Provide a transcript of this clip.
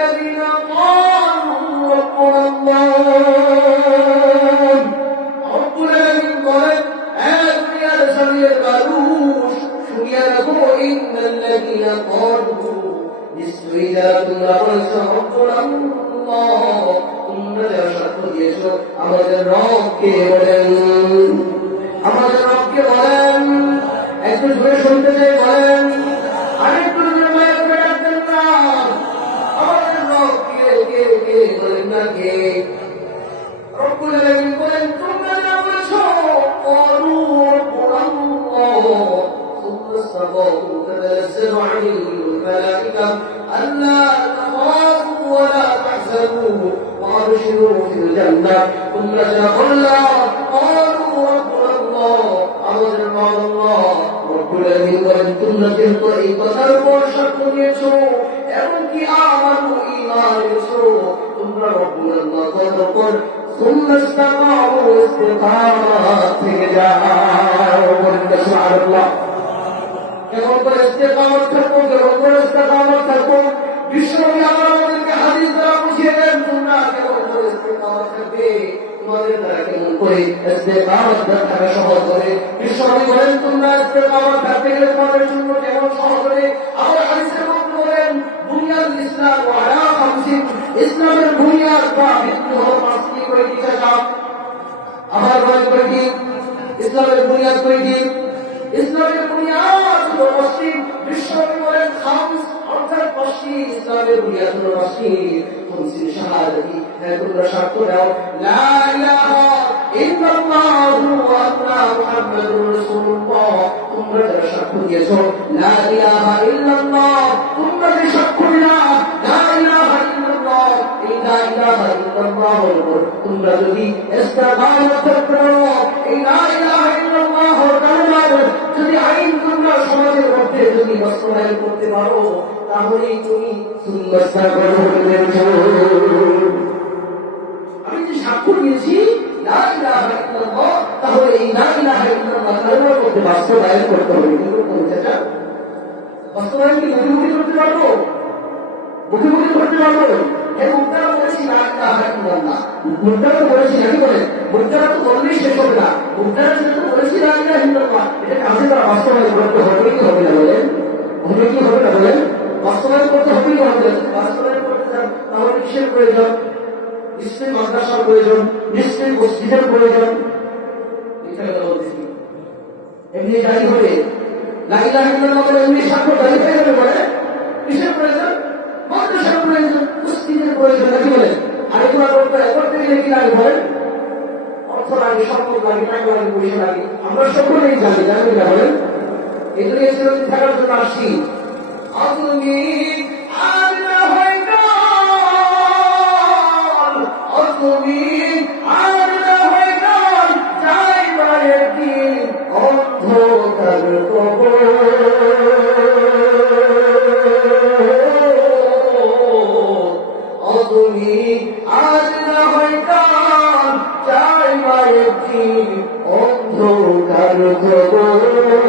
الذين قالوا ربنا الله رب العالمين বলেন দুনিয়ার শরীরের মানুষ শুনিয়া রাখো إن الذين قالوا নিশ্চয়ই যারা তোমরা বলছো রব্বুনা আল্লাহ তোমরা যারা সাক্ষ্য দিয়েছো আমাদের রবকে বলেন আমাদের রবকে বলেন একটু জোরে শুনতে চাই বলেন আরেকটু জোরে মায়া করে রাখবেন না আমাদের রবকে কে বলেন না কে রব্বুল আলামিন বলেন তোমরা যা বলছো ক্বালু রব্বুনা আল্লাহ ثم استغفروا تتنزل عليهم الملائكة ألا تخافوا ولا تحزنوا وأبشروا في الجنة ثم قلنا قالوا ربنا الله আমাদের রব আল্লাহ রব্বুল আলামিন বলেন তোমরা যেহেতু এই কথার উপর সাক্ষ্য দিয়েছো এবং কি আমানু ঈমান এনেছো তোমরা রব্বুল আল্লাহ কথার উপর ثم استقاموا استقامت থেকে যাও বলেন সুবহানাল্লাহ কেমন করে ইস্তেকামত থাকবো কেমন করে ইস্তেকামত থাকবো বিশ্বনবী আমাদেরকে হাদিস দ্বারা বুঝিয়ে দেন তোমরা কেমন করে ইস্তেকামত থাকবে তোমাদের দ্বারা কেমন করে ইস্তেকামত থাকা সহজ হবে বিশ্বনবী বলেন তোমরা ইস্তেকামত থাকতে গেলে তোমাদের জন্য কেমন সহজ হবে আবার হাদিসের মধ্যে বলেন বুনিয়াদ ইসলাম ওয়ালা খামসিন ইসলামের বুনিয়াদ বা ভিত্তি হলো পাঁচটি কয়টি চাকা আবার বলেন কয়টি ইসলামের বুনিয়াদ কয়টি ইসলামের বুনিয়াদ হলো মসজিদ বিশ্বনবী বলেন খামস অর্থাৎ মসজিদ ইসলামের বুনিয়াদ হলো মসজিদ খামসিন শাহাদাতি তোমরা সাক্ষ্য দাও লা ইলাহা ইল্লাল্লাহু ওয়া আন্না মুহাম্মাদুর রাসূলুল্লাহ তোমরা যারা সাক্ষ্য দিয়েছো লা ইলাহা ইল্লাল্লাহ তোমরা যে সাক্ষ্য দিলা লা ইলাহা ইল্লাল্লাহ এই লা ইলাহা ইল্লাল্লাহ তোমরা যদি ইস্তেকামত করতে পারো এই লা ইলাহা ইল্লাল্লাহ কালিমার যদি আইন তোমরা সমাজের মধ্যে যদি বাস্তবায়ন করতে পারো তাহলেই তুমি সুন্নাহ করবে আমি যে সাক্ষ্য দিয়েছি লা ইলাহা ইল্লাল্লাহ তাহলে এই লা ইলাহা ইল্লাল্লাহ কালিমার মধ্যে বাস্তবায়ন করতে হবে কি করতে হবে এটা বাস্তবায়ন কি মুখে করতে পারবো মুখে করতে পারবো এর উত্তর বলেছি লা ইলাহা ইল্লাল্লাহ উত্তর বলেছি নাকি বলে উত্তর তো বললেই শেষ হবে না উত্তর যেটা বলেছি লা ইলাহা ইল্লাল্লাহ এটা কাজে দ্বারা বাস্তবায়ন করতে হবে কি হবে না বলেন হবে কি হবে না বলেন বাস্তবায়ন করতে হবে কি হবে বাস্তবায়ন করতে চান তাহলে কিসের প্রয়োজন নিশ্চয়ই মাদ্রাসার প্রয়োজন নিশ্চয়ই মসজিদের প্রয়োজন এমনি দাঁড়ি হবে লা ইলাহা ইল্লাল্লাহ বলে এমনি সাক্ষ্য দাঁড়িয়ে হয়ে যাবে বলে কিসের প্রয়োজন মাদ্রাসার প্রয়োজন মসজিদের প্রয়োজন নাকি বলেন আরেকবার করতে গেলে কি লাগে বলেন অর্থ লাগে সম্পদ লাগে টাকা লাগে পয়সা লাগে আমরা সকলেই জানি জানি না বলেন এই জন্য ইসলাম থাকার জন্য আসি আপনি আল্লাহ তুমি